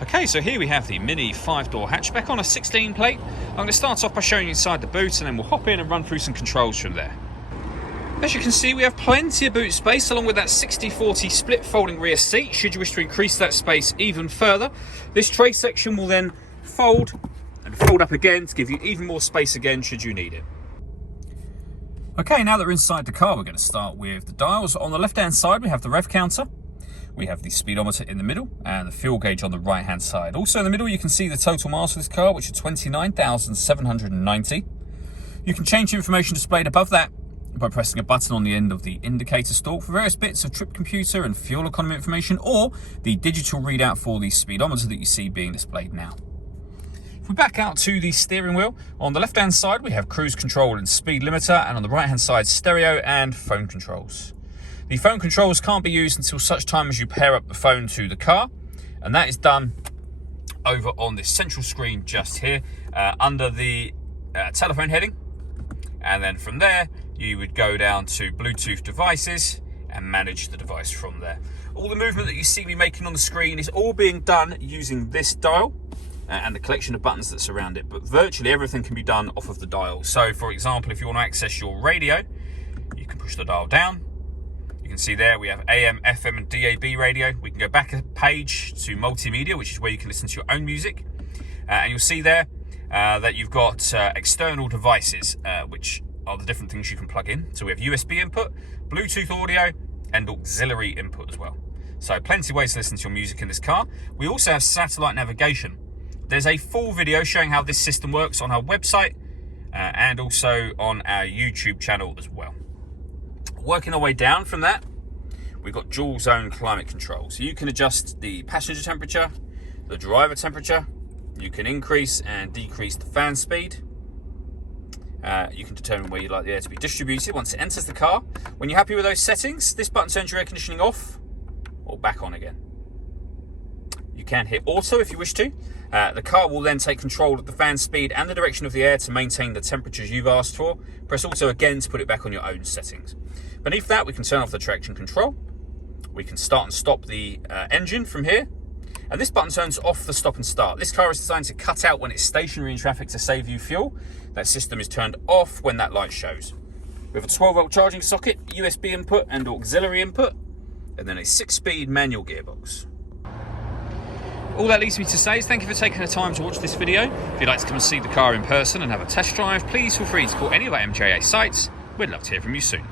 Okay, so here we have the Mini 5-door hatchback on a 16 plate. I'm going to start off by showing you inside the boot and then we'll hop in and run through some controls from there. As you can see, we have plenty of boot space along with that 60/40 split folding rear seat should you wish to increase that space even further. This tray section will then fold and fold up again to give you even more space again should you need it. Okay, now that we're inside the car, we're going to start with the dials. On the left hand side we have the rev counter. We have the speedometer in the middle and the fuel gauge on the right hand side. Also in the middle you can see the total miles for this car, which are 29,790. You can change the information displayed above that by pressing a button on the end of the indicator stalk for various bits of trip computer and fuel economy information, or the digital readout for the speedometer that you see being displayed now. If we back out to the steering wheel, on the left hand side we have cruise control and speed limiter, and on the right hand side stereo and phone controls. The phone controls can't be used until such time as you pair up the phone to the car, and that is done over on this central screen just here under the telephone heading, and then from there you would go down to Bluetooth devices and manage the device from there. All the movement that you see me making on the screen is all being done using this dial and the collection of buttons that surround it, but virtually everything can be done off of the dial. So for example, if you want to access your radio, you can push the dial down. You can see there we have AM, FM and DAB radio. We can go back a page to multimedia, which is where you can listen to your own music. And you'll see there that you've got external devices, which are the different things you can plug in. So we have USB input, Bluetooth audio and auxiliary input as well. So plenty of ways to listen to your music in this car. We also have satellite navigation. There's a full video showing how this system works on our website and also on our YouTube channel as well. Working our way down from that, we've got dual zone climate control. So you can adjust the passenger temperature, the driver temperature. You can increase and decrease the fan speed. You can determine where you'd like the air to be distributed once it enters the car. When you're happy with those settings, this button turns your air conditioning off or back on again. You can hit auto if you wish to. The car will then take control of the fan speed and the direction of the air to maintain the temperatures you've asked for. Press auto again to put it back on your own settings. Beneath that, we can turn off the traction control. We can start and stop the engine from here. And this button turns off the stop and start. This car is designed to cut out when it's stationary in traffic to save you fuel. That system is turned off when that light shows. We have a 12-volt charging socket, USB input and auxiliary input, and then a 6-speed manual gearbox. All that leaves me to say is thank you for taking the time to watch this video. If you'd like to come and see the car in person and have a test drive, please feel free to call any of our MJA sites. We'd love to hear from you soon.